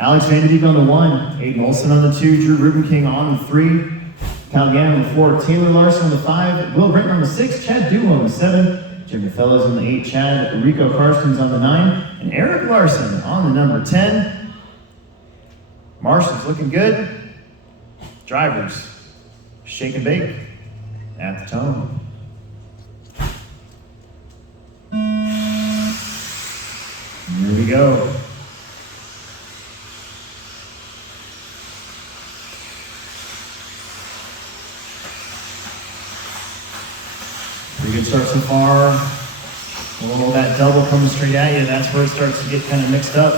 Alex Vanderbeek on the 1, Aiden Olson on the 2, Drew Ruben King on the 3, Kyle Gannon on the 4, Taylor Larson on the 5, Will Britton on the 6, Chad Dumo on the 7, Jimmy Fellows on the 8, Chad Rico Karstens on the 9, and Eric Larson on the number 10. Marshall's looking good. Drivers, shake and bake at the tone. Here we go. Pretty good start so far. Oh, that double coming straight at you. That's where it starts to get kind of mixed up.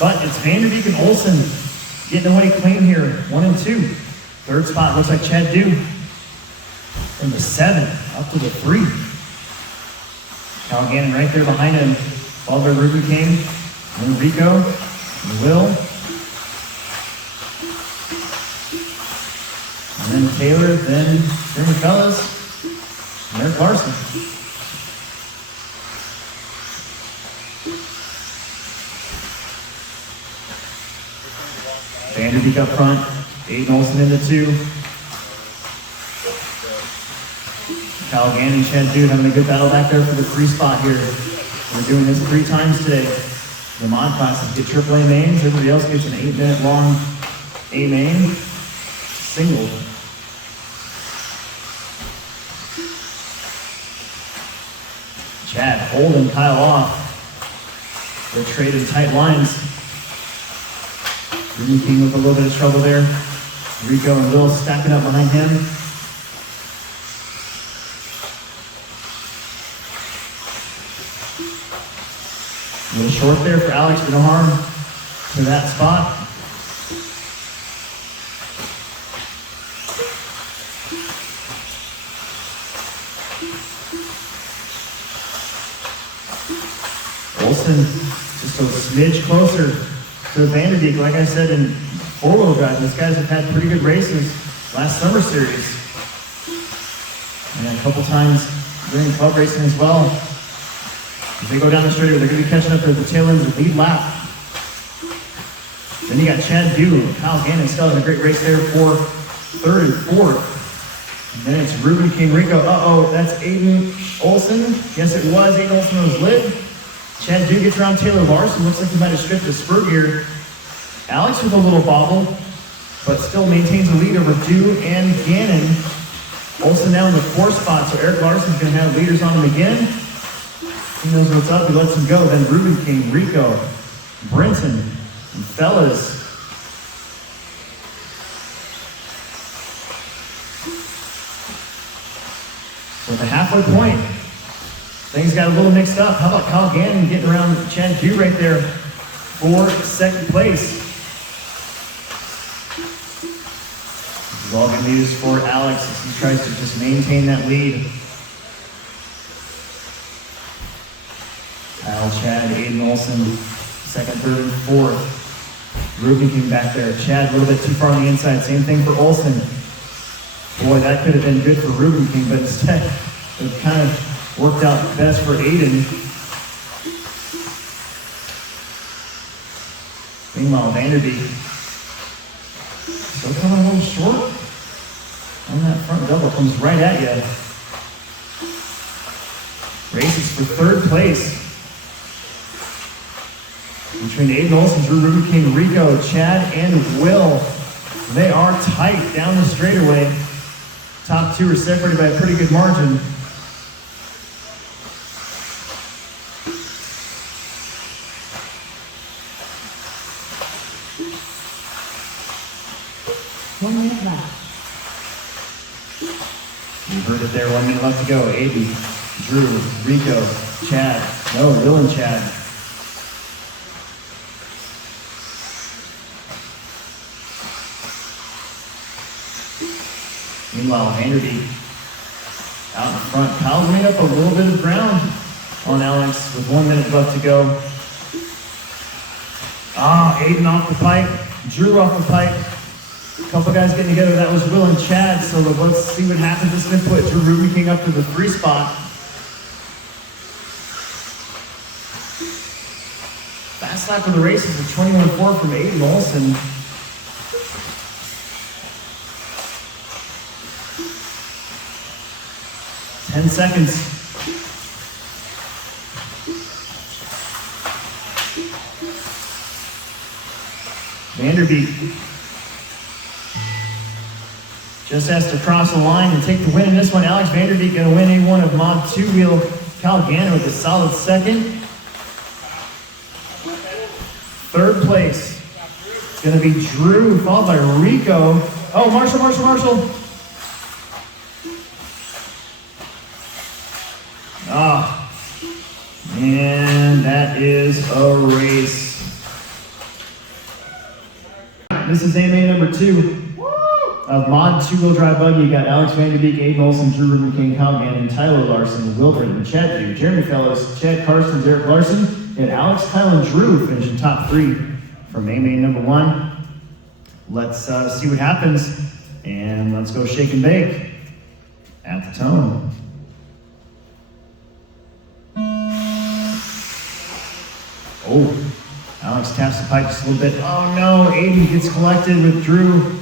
But it's Vanderbeek and Olson getting away clean here, 1 and 2. Third spot looks like Chad Dew. From the 7 up to the 3. Kyle Gannon right there behind him. Followed by Ruben King, and Rico, and Will. And then Taylor, then Jeremy Fellas, and Eric Larson. Vanderbeek up front, Aiden Olson in the 2. Kyle Gannon and Chad Dude having a good battle back there for the 3 spot here. We're doing this 3 times today. The mod classes get AAA mains, everybody else gets an 8-minute long A main single. Chad holding Kyle off. They're trading tight lines. Ruben King with a little bit of trouble there. Rico and Will stacking up behind him. A little short there for Alex, but no harm to that spot. Olson just a smidge closer to Vanderbeek. Like I said in four-wheel drive, these guys have had pretty good races last summer series. And a couple times during club racing as well. As they go down the straightaway, they're going to be catching up to the tail end of the lead lap. Then you got Chad Dew, Kyle Gannon still having a great race there for 3rd and 4th. And then it's Ruben King Rico. Uh-oh, that's Aiden Olson. Yes, it was. Aiden Olson on his lid. Chad Dew gets around Taylor Larson. Looks like he might have stripped his spur gear. Alex with a little bobble, but still maintains a lead over Dew and Gannon. Olson now in the 4th spot, so Eric Larson's going to have leaders on him again. He knows what's up, he lets him go. Then Ruben King, Rico, Brenton, and Fellas. So at the halfway point, things got a little mixed up. How about Kyle Gannon getting around Chad Dew right there for 2nd place? This is all good news for Alex as he tries to just maintain that lead. Kyle, Chad, Aiden Olson, 2nd, 3rd, and 4th. Ruben King back there. Chad a little bit too far on the inside. Same thing for Olson. Boy, that could have been good for Ruben King, but instead it kind of worked out best for Aiden. Meanwhile, Vanderbeek still coming a little short on that front double. Comes right at you. Races for 3rd place between Aiden Olson, Drew Ruben King, Rico, Chad, and Will. They are tight down the straightaway. Top 2 are separated by a pretty good margin. One minute left. You heard it there, 1 minute left to go. Aiden, Drew, Rico, Chad. No, Will and Chad. Meanwhile, Vanderbeek out in front. Kyle's made up a little bit of ground on Alex with 1 minute left to go. Aiden off the pipe. Drew off the pipe. Couple guys getting together. That was Will and Chad. So let's see what happens. This is going to put Drew Ruben King up to the 3 spot. Fast lap of the race is a 21.4 from Aiden Olson. Ten seconds. Vanderbeek just has to cross the line and take the win in this one. Alex Vanderbeek going to win A1 of Mod 2-wheel. Cal Gannon with a solid second. Third place is going to be Drew, followed by Rico. Oh, Marshall. Ah, and that is a race. This is AMA number 2 of Mod 2-wheel drive buggy. You got Alex Vanderbeek, Aiden Olson, Drew Ruben King, Kyle Gannon, Tyler Larson, Will Britton, Chad Dew, Jeremy Fellows, Chad Carson, Derek Larson, and Alex, Kyle, and Drew finishing top 3 from AMA number 1. Let's see what happens, and let's go shake and bake at the Tone. Oh, Alex taps the pipe just a little bit. Oh no, Aiden gets collected with Drew.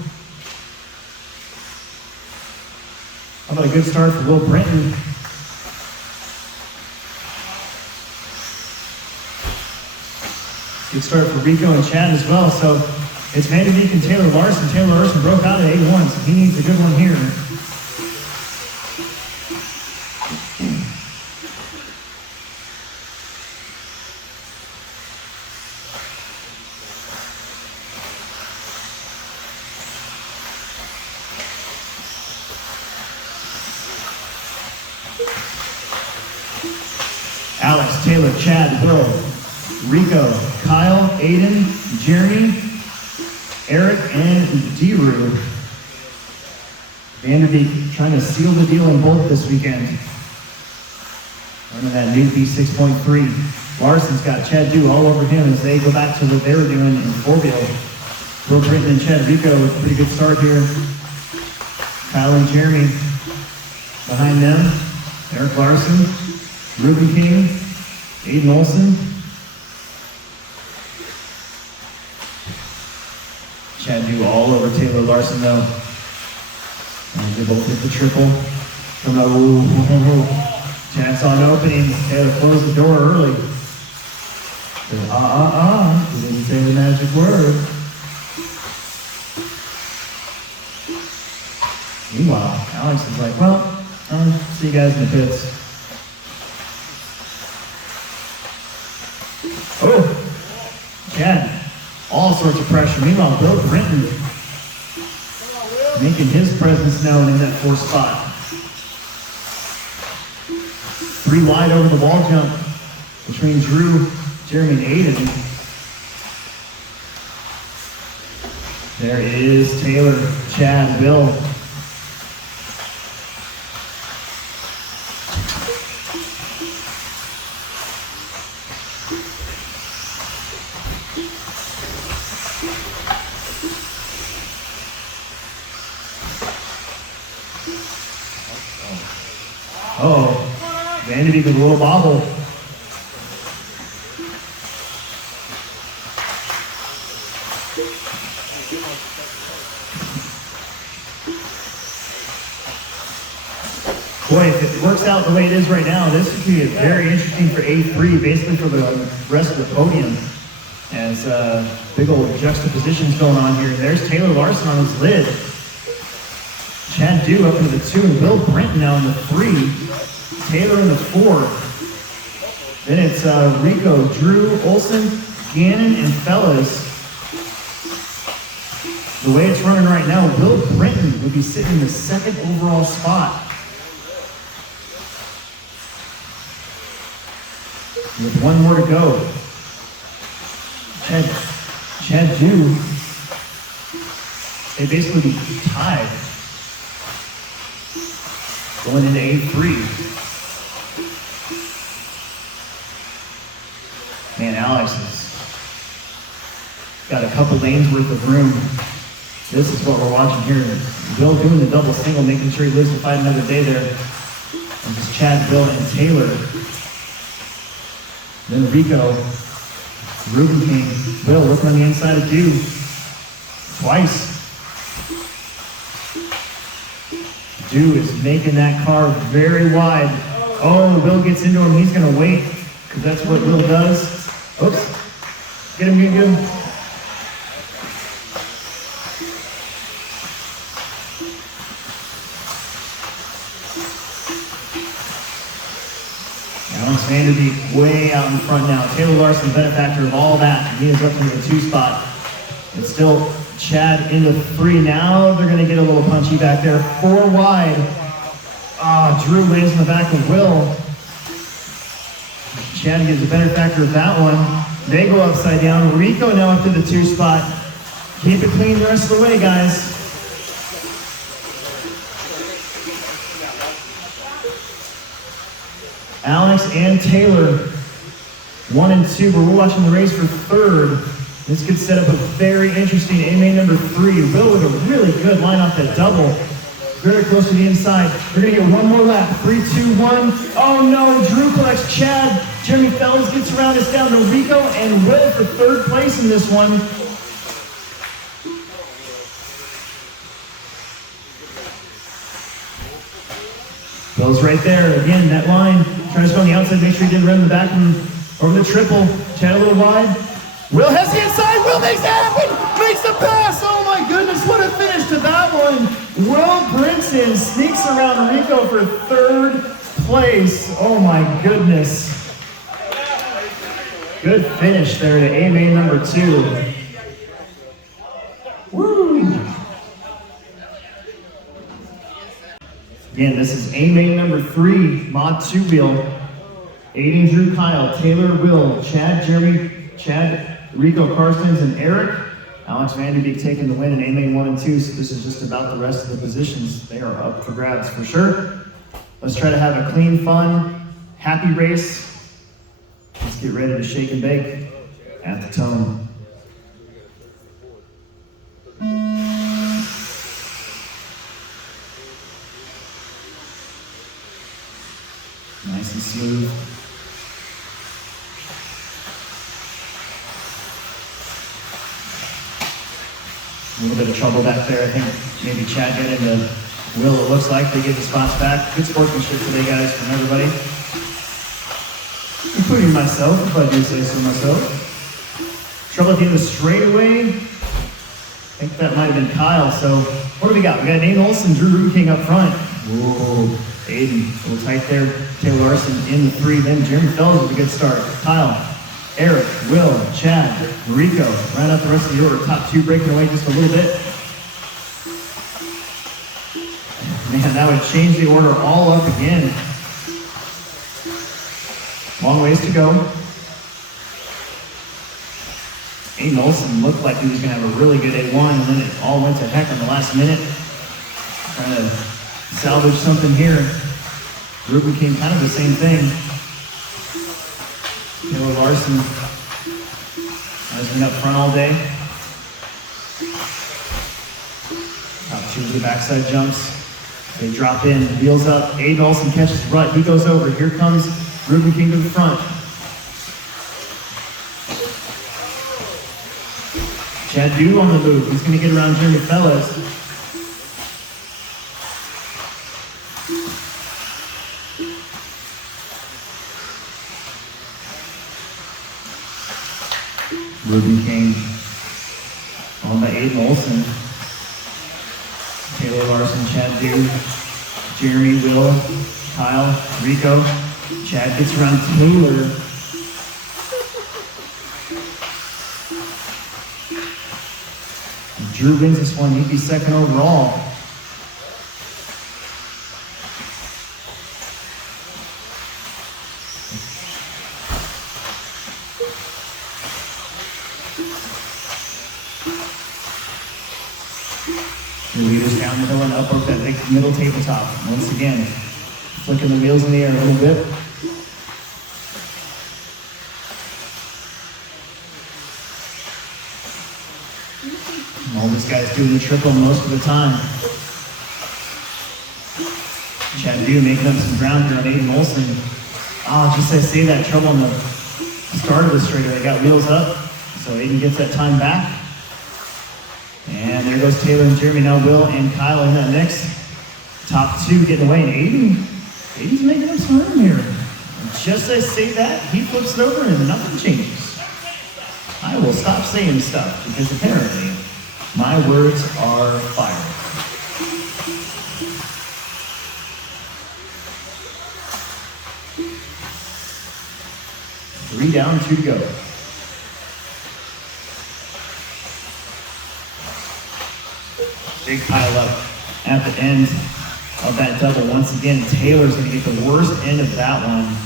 How about a good start for Will Brinton? Good start for Rico and Chad as well. So it's Vanderbeek and Taylor Larson. Taylor Larson broke out at 8-1, so he needs a good one here. Alex, Taylor, Chad, Will, Rico, Kyle, Aiden, Jeremy, Eric, and Deru. Vanderbeek trying to seal the deal in both this weekend. Running that new B6.3. Larson's got Chad Dew all over him as they go back to what they were doing in 4-wheel. Will Britton and Chad Rico with a pretty good start here. Kyle and Jeremy behind them. Eric Larson, Ruben King, Aiden Olson. Chad Dew all over Taylor Larson though. And they both hit the triple. Chad saw an opening. Taylor closed the door early. Said, he didn't say the magic word. Meanwhile, Alex is like, well, I'll see you guys in the pits. Oh, Chad. All sorts of pressure. Meanwhile, Bill Brinton making his presence known in that 4th spot. 3 wide over the wall jump between Drew, Jeremy, and Aiden. There is Taylor, Chad, Bill. Oh, Vanderbeek with a little bobble. Boy, if it works out the way it is right now, this could be very interesting for A3, basically for the rest of the podium. As big old juxtapositions going on here. There's Taylor Larson on his lid. Chad Dew up into the 2, and Will Brinton now in the 3. Taylor in the 4. Then it's Rico, Drew, Olson, Gannon, and Fellas. The way it's running right now, Will Brinton would be sitting in the 2nd overall spot. With 1 more to go. Chad Dew, they basically be tied. Going into A3. Man, Alex has got a couple lanes worth of room This is what we're watching here. Will doing the double single, making sure he lives to fight another day there. And just Chad, Will, and Taylor. Then Rico, Ruben King, Will looking on the inside of Dew. Twice. Dew is making that car very wide. Oh, Will gets into him. He's going to wait because that's what Will does. Oops. Get him, get him. Alex Vanderbeek way out in front now. Taylor Larson, benefactor of all that. He is up to the 2 spot. It's still Chad into 3 now. They're going to get a little punchy back there. 4 wide. Drew lands in the back of Will. Chad gives a benefactor of that one. They go upside down. Rico now up to the 2 spot. Keep it clean the rest of the way, guys. Alex and Taylor, 1 and 2, but we're watching the race for 3rd. This could set up a very interesting A-main number 3. Will with a really good line off that double. Very close to the inside. We're gonna get one more lap. 3, 2, 1. Oh no, Drew collects Chad. Jeremy Fellows gets around us down to Rico and Will for 3rd place in this one. Will's right there. Again, that line. Trying to go on the outside, make sure he didn't run the back and over the triple. Chad a little wide. Will has the inside. Will makes it happen. Makes the pass. Oh my goodness, what a finish to that one. Will Brinson sneaks around Rico for 3rd place. Oh my goodness. Good finish there to A-main number 2. Woo. Again, this is A-main number 3, Mod 2 wheel. Aiden, Drew, Kyle, Taylor, Will, Chad, Jeremy, Chad, Rico, Carstens, and Eric. Alex Vanderbeek taking the win in A-main 1 and 2, so this is just about the rest of the positions. They are up for grabs for sure. Let's try to have a clean, fun, happy race. Let's get ready to shake and bake at the tone. Nice and smooth. A little bit of trouble back there. I think maybe Chad got into Will, it looks like. They get the spots back. Good sportsmanship today, guys, from everybody. Including myself, if I do say so myself. Trouble at the end of the straightaway. I think that might have been Kyle. So what do we got? We got Nate Olson, Drew Ruben King up front. Whoa, Aiden, a little tight there. Taylor Larson in the 3. Then Jeremy Fellows with a good start. Kyle, Eric, Will, Chad, Rico. Round out the rest of the order. Top 2 breaking away just a little bit. Man, that would change the order all up again. Long ways to go. Aiden Olson looked like he was going to have a really good A1, and then it all went to heck in the last minute. Trying to salvage something here. Ruben King, kind of the same thing. Taylor Larson has been up front all day. Top 2 of the backside jumps. They drop in, wheels up. Aiden Olson catches rut. He goes over. Here comes Ruben King to the front. Chad Dew on the move. He's going to get around Jeremy Fellows. Ruben King on by Aiden Olson. Taylor Larson, Chad Dew, Jeremy, Will, Kyle, Rico. Chad gets around Taylor. If Drew wins this one, he'd be 2nd overall. The leaders down the hill and up over that big middle tabletop. Once again, flicking the wheels in the air a little bit. All this guy's doing the triple most of the time. Chad Dew making up some ground here on Aiden Olson. Just I say that, trouble in the start of the straightaway. They got wheels up, so Aiden gets that time back. And there goes Taylor and Jeremy. Now Will and Kyle in that mix. Top two getting away, and Aiden's making up some room here. And just as I say that, he flips it over and nothing changes. I will stop saying stuff because apparently my words are fire. Three down, 2 to go. Big pile up at the end of that double. Once again, Taylor's going to get the worst end of that one.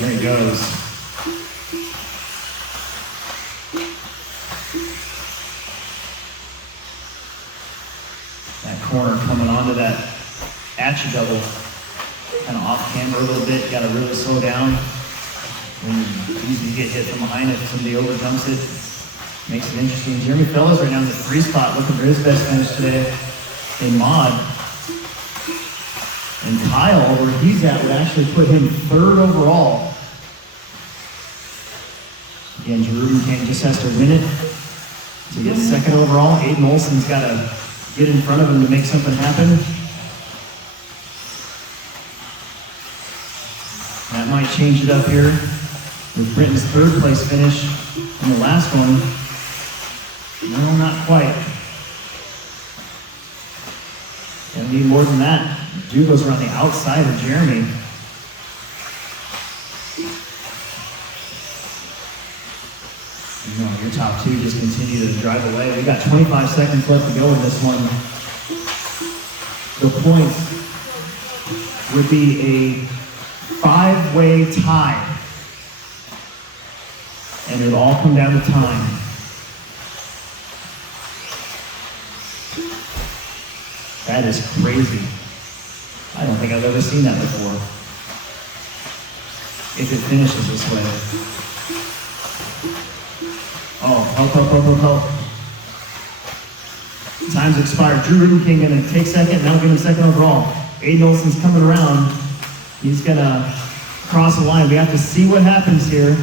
There he goes. That corner coming onto that Atcha double. Kind of off camber a little bit. Got to really slow down. When you usually get hit from behind if somebody overjumps it. Makes it interesting. Jeremy Fellows right now in the 3 spot, looking for his best finish today in mod. And Kyle, where he's at, would actually put him 3rd overall. Again, Jerome King just has to win it to get 2nd overall. Aiden Olson's got to get in front of him to make something happen. That might change it up here with Britton's 3rd place finish in the last one. No, not quite. Gonna need more than that. Dew goes around the outside of Jeremy. Your top two just continue to drive away. We got 25 seconds left to go in this one. The points would be a 5-way tie. And it would all come down to time. That is crazy. I don't think I've ever seen that before. If it finishes this way. Oh, help. Time's expired. Drew Rubenking gonna take 2nd, now give him 2nd overall. Aiden Olson's coming around. He's gonna cross the line. We have to see what happens here.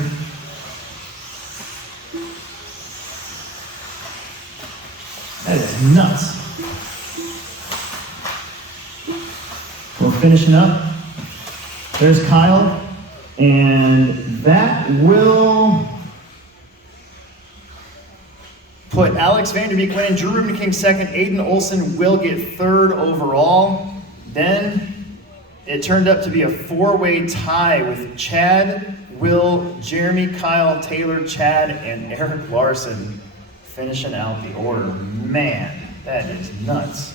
That is nuts. We're finishing up. There's Kyle, and that will put Alex Vanderbeek winning, Drew Rubenking 2nd, Aiden Olson will get 3rd overall. Then it turned up to be a 4-way tie with Chad, Will, Jeremy, Kyle, Taylor, Chad, and Eric Larson finishing out the order. Man, that is nuts.